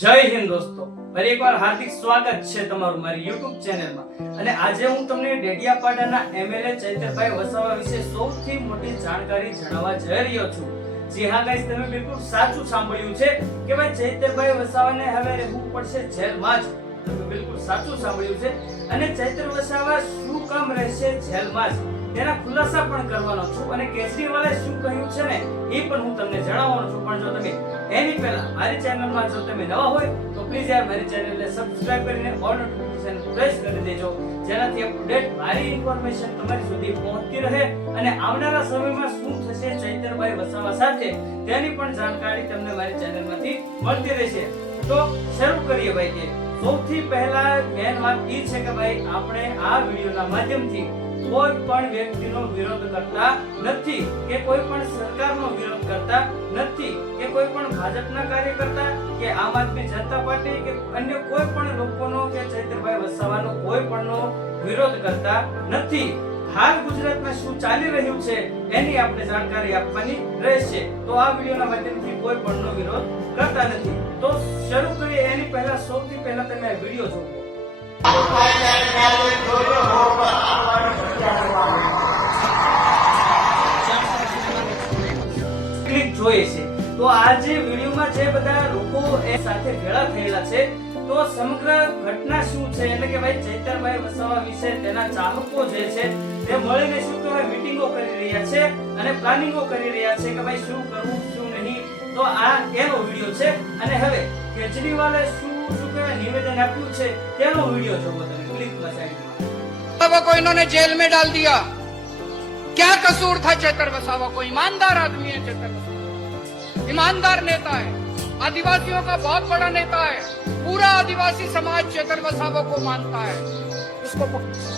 જય હિન્દ દોસ્તો, ફરી એકવાર હાર્દિક સ્વાગત છે તમારું મારી YouTube ચેનલમાં। અને આજે હું તમને ડેડિયાપાડાના એમએલએ ચૈતરભાઈ વસાવા વિશે સૌથી મોટી જાણકારી જણાવવા જઈ રહ્યો છું। જી હા ગાઈસ, તમે બિલકુલ સાચું સાંભળ્યું છે કે ભાઈ ચૈતરભાઈ વસાવાને હવે રહેવું પડશે જેલમાં જ। તમે બિલકુલ સાચું સાંભળ્યું છે। અને ચૈતર વસાવા શું કામ રહેશે જેલમાં જ તેના ખુલાસા પણ કરવાનો છું અને કેજરીવાલે શું કહ્યું છે ને એ પણ હું તમને જણાવવાનો છું। પણ જો તમે એની પહેલા મારી ચેનલમાં જો તમે નવા હોય તો પ્લીઝ યાર મારી ચેનલને સબસ્ક્રાઇબ કરીને ઓલ નોટિફિકેશન પ્રેસ કરી દેજો, જેનાથી અપડેટ મારી ઇન્ફોર્મેશન તમારી સુધી પહોંચતી રહે અને આવનારા સમયમાં શું થશે ચૈતરભાઈ વસાવા સાથે તેની પણ જાણકારી તમને મારી ચેનલમાંથી મળતી રહેશે। તો શરૂ કરીએ ભાઈ કે સૌથી પહેલા મેન વાત એ છે કે ભાઈ આપણે આ વિડિયોના માધ્યમથી કોઈ પણ વ્યક્તિનો વિરોધ કરતા નથી કે કોઈ પણ સરકારનો વિરોધ કરતા નથી કે કોઈ પણ ભાજપના કાર્યકર્તા કે આમ આદમી જનતા પાર્ટી કે અન્ય કોઈ પણ લોકોનો કે ચૈતરભાઈ વસાવાનો કોઈ પણનો વિરોધ કરતા નથી। હાલ ગુજરાતમાં શું ચાલી રહ્યું છે એની આપણે જાણકારી આપવાની રહેશે। તો આ વિડિયોના માધ્યમથી કોઈ પણનો વિરોધ કરતા નથી। તો શરૂ કરીએ એની પહેલા સૌથી પહેલા તમે આ વિડિયો જુઓ। ક્લિક જોઈએ છે તો આ જે વિડિયોમાં જે બધા લોકો એ સાથે ભેળા થયેલા છે તો સમગ્ર ઘટના શું છે એટલે કે ભાઈ ચૈતરભાઈ વસાવા વિશે તેના ચાહકો જે છે તે મળીને શું કહેવાય મીટિંગો કરી રહ્યા છે અને પ્લાનિંગો કરી રહ્યા છે કે ભાઈ શું કરવું શું નહીં। તો આ એનો વિડિયો છે અને હવે કેજરીવાલે શું કહેવાય નિવેદન આપ્યું છે તેનો વિડિયો જોવો તમે ક્લિકમાં સાઈડમાં। को इन्होंने जेल में डाल दिया। क्या कसूर था चैतर वसावा को? ईमानदार आदमी है चैतर वसावा, ईमानदार नेता है, आदिवासियों का बहुत बड़ा नेता है, पूरा आदिवासी समाज चैतर वसावा को मानता है। उसको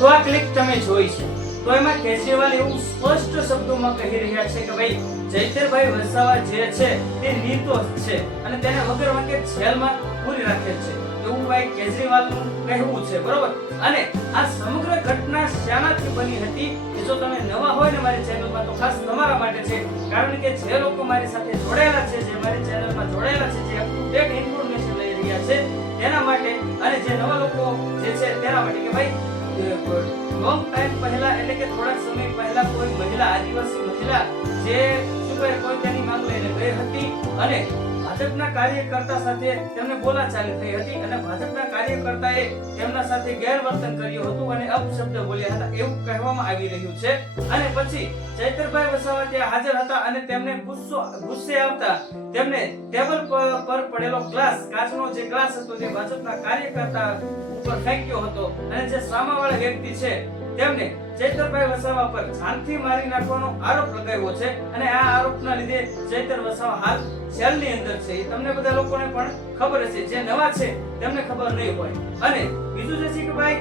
तो આ ક્લિક તમે જોઈ છે તો એમાં કેજરીવાલ એવું સ્પષ્ટ શબ્દોમાં કહી રહ્યા છે કે ભાઈ ચૈતરભાઈ વસાવા જે છે તે નિર્દોષ છે અને તેને વગર વાંકે જેલમાં પૂરી રાખેલ છે એવું ભાઈ કેજરીવાલનું કહેવું છે, બરોબર। અને આ સમગ્ર ઘટના શાનાથી બની હતી કે જો તમે નવા હોય ને મારી ચેનલમાં તો ખાસ તમારા માટે છે, કારણ કે જે લોકો મારી સાથે જોડાયેલા છે, જે મારી ચેનલમાં જોડાયેલા છે, જે અપડેટ ઇન્ફોર્મેશન લઈ રહ્યા છે તેના માટે અને જે નવા લોકો જે છે તેના માટે કે ભાઈ લોંગ ટાઈમ પહેલા એટલે કે થોડા સમય પહેલા કોઈ મહિલા આદિવાસી મહિલા જે કોઈ તેની માંગ લઈને ગઈ હતી અને ભાજપના કાર્યકર્તા સાથે તેમને બોલાચાલી થઈ હતી અને ભાજપના કાર્યકર્તાએ તેમના સાથે ગેરવર્તન કર્યું હતું અને અપશબ્દ બોલ્યા હતા એવું કહેવામાં આવી રહ્યું છે। અને પછી ચૈતરભાઈ વસાવા ત્યાં હાજર હતા અને તેમને ગુસ્સે આવતા તેમને ટેબલ પર પડેલો ગ્લાસ, કાચનો જે ગ્લાસ હતો તે ભાજપના કાર્યકર્તા ઉપર ફેંક્યો હતો અને જે સામાવાળા વ્યક્તિ છે તેમને ચૈતરભાઈ વસાવા પર જાનથી મારી નાખવાનો આરોપ લગાવ્યો છે અને આ આરોપના લીધે ચૈતર વસાવા હાલ જેલની અંદર છે। એ તમને બધા લોકોને પણ ખબર હશે, જે નવા છે તેમને ખબર નહીં હોય। અને બીજું જે છે કે ભાઈ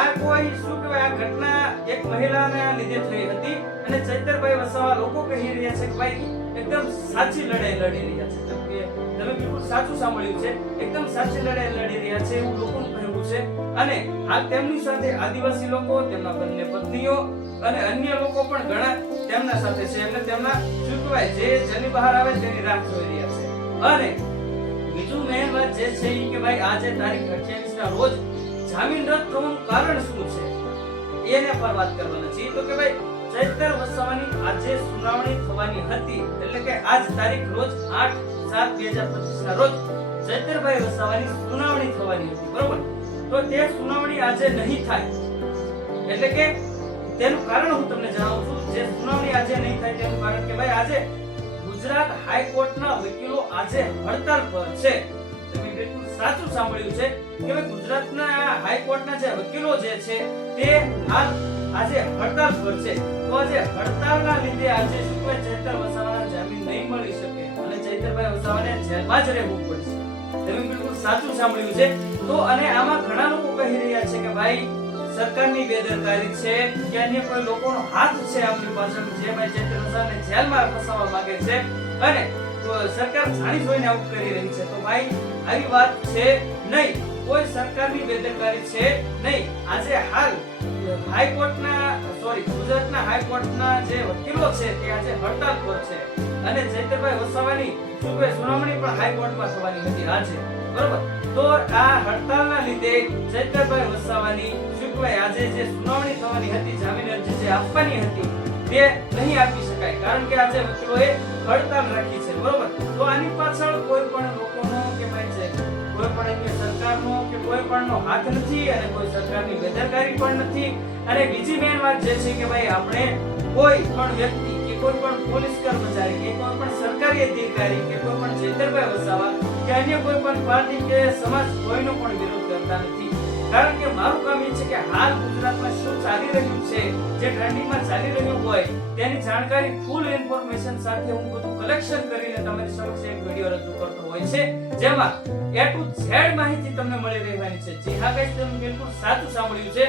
આ કોઈ શું કહેવાય આ ઘટના એક મહિલાના લીધે થઈ હતી અને ચૈતરભાઈ વસાવા લોકો કહી રહ્યા છે કે ભાઈ એકદમ સાચી લડાઈ લડી રહ્યા છે। તમે બિલકુલ સાચું સાંભળ્યું છે, એકદમ સાચી લડાઈ લડી રહ્યા છે એવું લોકોનું કહેવું છે। અને હાલ તેમની સાથે આદિવાસી લોકો, તેમના બંને પત્નીઓ અને અન્ય લોકો પણ ઘણા તેમના સાથે છે અને તેમના શું કહેવાય જે જેની બહાર આવે તેની રાહ જોઈ રહ્યા છે। અને બીજું મેન વાત જે છે કે ભાઈ આજે તારીખ 28 ના રોજ જામીન રદ થવાનું કારણ શું છે એને પર વાત કરવાની છે। તો કે ભાઈ ચૈતર વસાવાની આજે સુનાવણી થવાની હતી એટલે કે આજ તારીખ રોજ 8/7/2025 ના રોજ ચૈતરભાઈ વસાવાની સુનાવણી થવાની હતી, બરોબર। તો તે સુનાવણી આજે નહીં થાય એટલે કે તેનું કારણ હું તમને જણાવું છું। જે સુનાવણી આજે નહીં થાય તેનું કારણ કે ભાઈ આજે ગુજરાત હાઈકોર્ટના વકીલો આજે હડતાલ પર છે। તમે બિલકુલ સાચું સાંભળ્યું છે કે ભાઈ ગુજરાતના હાઈકોર્ટના જે વકીલો જે છે તે આજે હડતાલ પર છે। તો આજે હડતાલના લીધે આજે શું કોઈ ચૈતર વસાવાના જામીન નહીં મળી શકે અને ચૈતરભાઈ વસાવાને જેલમાં જ રહેવું પડશે। તમે બિલકુલ સાચું સાંભળ્યું છે। તો અને આમાં ઘણા લોકો કહી રહ્યા છે કે ભાઈ સરકારની બેદરકારી છે કે અન્ય કોઈ લોકોનો હાથ છે આપણી પાછળ, જે ભાઈ ચૈતર વસાવાને જેલમાં ફસાવવા માંગે છે અને સરકાર જાણી જોઈને આવું કરી રહી છે। તો ભાઈ આવી વાત છે નહીં, કોઈ સરકારની બેદરકારી છે નહીં। આજે હાલ ગુજરાતના હાઈકોર્ટના જે વકીલો છે તે આજે હડતાલ પર છે અને ચૈતરભાઈ વસાવાની સુનાવણી પણ હાઈકોર્ટમાં થવાની હતી આજે। બરોબર. તો આ હડતાલના લીધે ચૈતરભાઈ વસાવાની શું કહેવાય આજે જે સુનાવણી થવાની હતી, જામીન અરજી જે આપવાની હતી તે નહીં આપી શકાય, કારણ કે આજે વકીલોએ હડતાલ રાખી છે, બરોબર. તો આની પાછળ કોઈ પણ લોકોનો કે ભાઈ છે કોઈ પણ એની સરકારનો કે કોઈ પણનો હાથ નથી અને કોઈ સરકારની બેદરકારી પણ નથી. અને બીજી મેઇન વાત જે છે કે ભાઈ આપણે કોઈ પણ વ્યક્તિ કે કોઈ પણ પોલીસ કર્મચારી કે કોઈ પણ સરકારી અધિકારી કે કોઈ પણ ચૈતરભાઈ વસાવા કે અન્ય કોઈ પણ પાર્ટી કે સમાજ કોઈનો પણ વિરોધ કરતા નથી, કારણ કે મારું કામ એ છે કે હાલ ગુજરાતમાં શું ચાલી રહ્યું છે, જે ટ્રેન્ડિંગમાં ચાલી રહ્યું હોય તેની જાણકારી ફૂલ ઇન્ફોર્મેશન સાથે હું બધું કલેક્શન કરીને તમારી સમક્ષ એક વિડિયો રજૂ કરતો હોય છે, જેમાં A to Z માહિતી તમને મળી રહેવાની છે. જી હા ગાઈસ, તમે બિલકુલ સાચું સાંભળ્યું છે.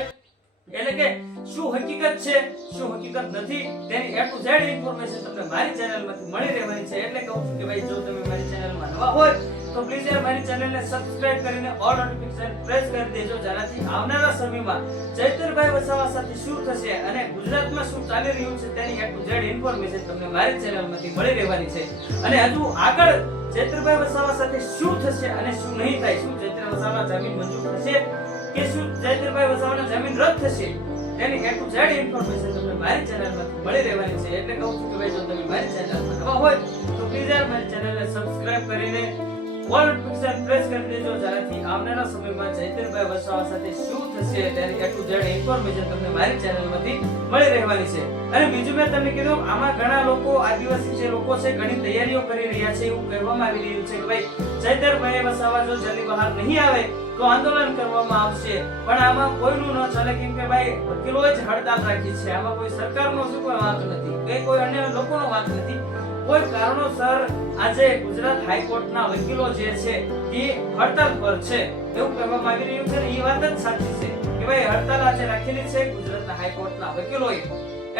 એટલે કે શું હકીકત છે શું હકીકત નથી તેની A to Z ઇન્ફોર્મેશન તમને મારી ચેનલમાંથી મળી રહેવાની છે. એટલે કહું છું કે ભાઈ જો તમે મારી ચેનલમાં નવા હોય તો પ્લીઝ યાર મારી ચેનલને સબસ્ક્રાઇબ કરીને ઓલ નોટિફિકેશન પ્રેસ કરી દેજો, જેનાથી આવનારા સમયમાં ચૈતરભાઈ વસાવા સાથે શું થશે અને ગુજરાતમાં શું ચાલી રહ્યું છે તેની A to Z ઇન્ફોર્મેશન તમને મારી ચેનલમાંથી મળી રહેવાની છે. અને હજુ આગળ ચૈતરભાઈ વસાવા સાથે શું થશે અને શું નહીં થાય, શું ચૈતર વસાવાના જામીન મંજૂર થશે કે શું ચૈતરભાઈ વસાવાના જામીન રદ થશે, તેની A to Z ઇન્ફોર્મેશન તમને મારી ચેનલમાંથી મળી રહેવાની છે. એટલે કહું છું કે ભાઈ જો તમે મારી ચેનલમાં નવા હોય તો પ્લીઝ યાર મારી ચેનલને સબસ્ક્રાઇબ કરીને ઓલ નોટિફિકેશન પ્રેસ કરી દેજો, જેનાથી આવનારા સમયમાં ચૈતરભાઈ વસાવા સાથે શું થશે તેની A to Z ઇન્ફોર્મેશન તમને મારી ચેનલમાંથી મળી રહેવાની છે. અને બીજું મેં તમને કીધું આમાં ઘણા લોકો આદિવાસી જે લોકો છે ઘણી તૈયારીઓ કરી રહ્યા છે, એવું કહેવામાં આવી રહ્યું છે કે ભાઈ ચૈતરભાઈ વસાવા જો જલ્દી બહાર નહીં આવે તો આંદોલન કરવામાં આવશે. પણ આમાં કોઈનું ન ચાલે, કેમ કે ભાઈ વકીલોએ જ હડતાલ રાખી છે, આમાં કોઈ સરકારનો શું કોઈ વાંક નથી કે કોઈ અન્ય લોકોનો વાંક નથી. કોઈ કારણોસર આજે ગુજરાત હાઈકોર્ટના વકીલો જે છે એ હડતાલ પર છે એવું કહેવામાં આવી રહ્યું છે, ને એ વાત જ સાચી છે કે ભાઈ હડતાલ આજે રાખેલી છે ગુજરાતના હાઈકોર્ટના વકીલોએ.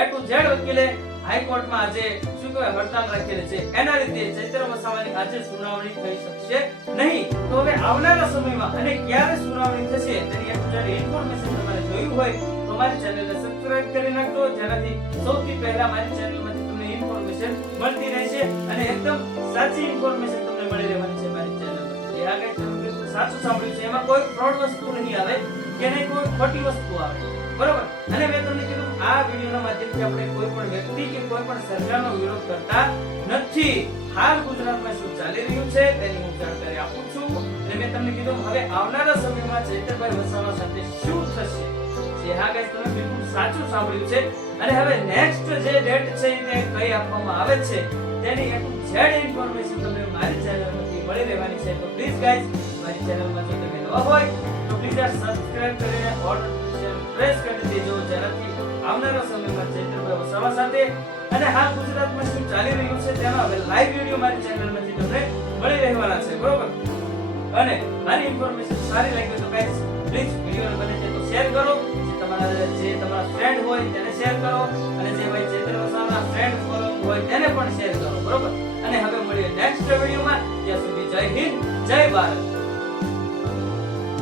A to Z વકીલે હાઈકોર્ટમાં આજે શું કહેવાય હડતાલ રાખેલી છે, એના લીધે ચૈતર વસાવાની આજે સુનાવણી થઈ શકશે નહીં. તો હવે આવનારા સમયમાં અને ક્યારે સુનાવણી થશે તેની A to Z ઇન્ફોર્મેશન તમારે જોયું હોય તો મારી ચેનલને સબસ્ક્રાઇબ કરી નાખજો, જેનાથી સૌથી પહેલા મારી ચેનલમાંથી તમને ઇન્ફોર્મેશન મળતી રહેશે અને એકદમ સાચી ઇન્ફોર્મેશન તમને મળી રહેવાની છે મારી ચેનલમાં. એ આગળ તમે બિલકુલ સાચું સાંભળ્યું છે, એમાં કોઈ ફ્રોડ વસ્તુ નહીં આવે કે નહીં કોઈ ખોટી વસ્તુ આવે, બરોબર. અને મેં તમને કીધું આ વિડિયોના માધ્યમથી આપણે કોઈ પણ વ્યક્તિ કે કોઈ પણ સરકારનો વિરોધ કરતા નથી. હાલ ગુજરાતમાં શું ચાલી રહ્યું છે તેની હું જાણકારી આપું છું. અને મેં તમને કીધું હવે આવનારા સમયમાં ચૈતરભાઈ વસાવા સાથે શું થશે, જે હા ગાઈસ તમે બિલકુલ સાચું સાંભળ્યું છે. અને હવે નેક્સ્ટ જે ડેટ છે તે કઈ આપવામાં આવે છે તેની A to Z ઇન્ફોર્મેશન તમને મારી ચેનલમાંથી મળી રહેવાની છે. તો પ્લીઝ ગાઈસ મારી ચેનલમાં જો તમે નવા હોય તો પ્લીઝ યાર સબસ્ક્રાઇબ કરીને ઓલ નોટિફિકેશન પ્રેસ કરી દેજો, જેનાથી આવનારા સમયમાં ચૈતરભાઈ વસાવા સાથે અને હાલ ગુજરાતમાં શું ચાલી રહ્યું છે તેનો હવે લાઈવ વિડિયો મારી ચેનલમાંથી તમને મળી રહેવાના છે, બરોબર. અને મારી ઇન્ફોર્મેશન સારી લાગી તો ગાઈસ પ્લીઝ વિડિયોને બને છે તો શેર કરો, જે તમારા ફ્રેન્ડ હોય તેને શેર કરો અને જે ભાઈ ચૈતર વસાવાના ફ્રેન્ડ ફોલોઈંગ હોય તેને પણ શેર કરો, બરોબર. અને હવે મળીએ નેક્સ્ટ વિડિયોમાં. ત્યાં સુધી જય હિન્દ, જય ભારત.